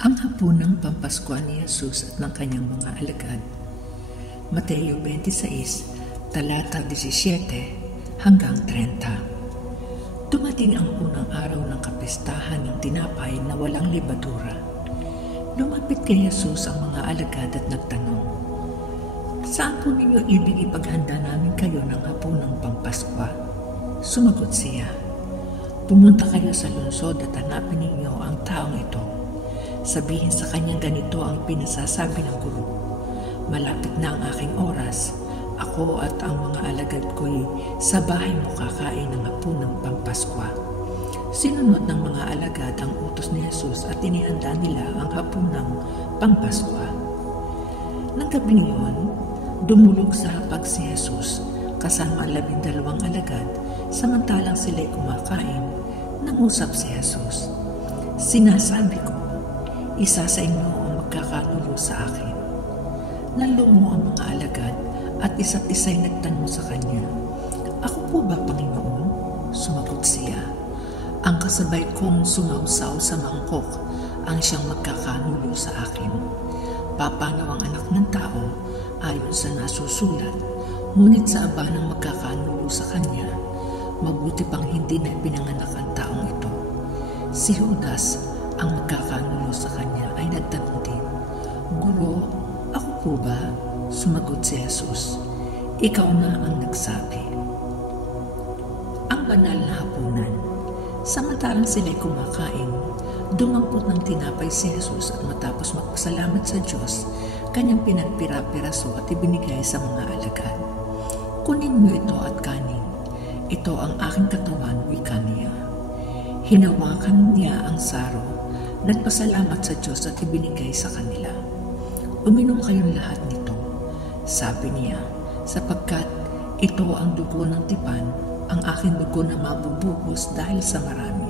Ang hapunang pampasko ni Jesus at ng kanyang mga alagad. Mateo 26, talata 17 hanggang 30. Dumating ang unang araw ng kapistahan ng tinapay na walang libadura. Lumapit kay Jesus ang mga alagad at nagtanong, "Saan po ninyo ibig ipaghanda namin kayo ng hapunang pampaskwa?" Sumagot siya, "Pumunta kayo sa lungsod at hanapin ninyo ang taong ito. Sabihin sa kanya ganito ang pinasasabi ng guro, malapit na ang aking oras. Ako at ang mga alagad ko'y sa bahay mo kakain ng hapunang pampaskwa." Sinunod ng mga alagad ang utos ni Jesus at inihanda nila ang hapunang pampaskwa. Nang gabing iyon, dumulog sa hapag si Jesus kasama ang 12 alagad. Samantalang sila'y kumakain, nangusap si Jesus, "Sinasabi ko, isa sa inyo ang magkakagulo sa akin." Nalumo ang mga alagad at isa't isa'y nagtanong sa kanya, "Ako po ba, Panginoon?" Sumagot siya, "Ang kasabay kong sumausaw sa mangkok ang siyang magkakanulo sa akin. Papanaw ang anak ng tao ayon sa nasusulat, ngunit sa aba ng magkakanulo sa kanya, mabuti pang hindi na pinanganak ang taong ito." Si Judas, ang magkakanulo sa kanya, ay nagtanong din, "Guro, ako po ba?" Sumagot si Jesus, "Ikaw na ang nagsabi." Ang banal na hapunan. Samantalang sila'y kumakain, dumangkot ng tinapay si Jesus at matapos magpasalamat sa Diyos, kanyang pinagpira-piraso at ibinigay sa mga alagad. "Kunin mo ito at kanin. Ito ang aking katawan," wika niya. Hinawakan niya ang saro, nagpasalamat sa Diyos at ibinigay sa kanila. "Uminom kayong lahat nito," sabi niya, "sapagkat ito ang dugo ng tipan, ang aking dugo na mabubuhos dahil sa marami,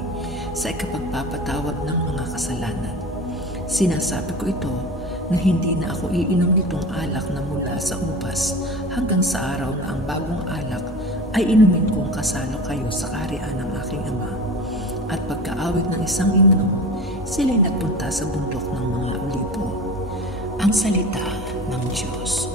sa ikapagpapatawad ng mga kasalanan. Sinasabi ko ito na hindi na ako iinom nitong alak na mula sa ubas hanggang sa araw na ang bagong alak ay inumin kong kasalo kayo sa kaharian ng aking Ama." At pagkaawit ng isang linggo, sila'y nagpunta sa bundok ng mga Olibo. Ang salita ng Diyos.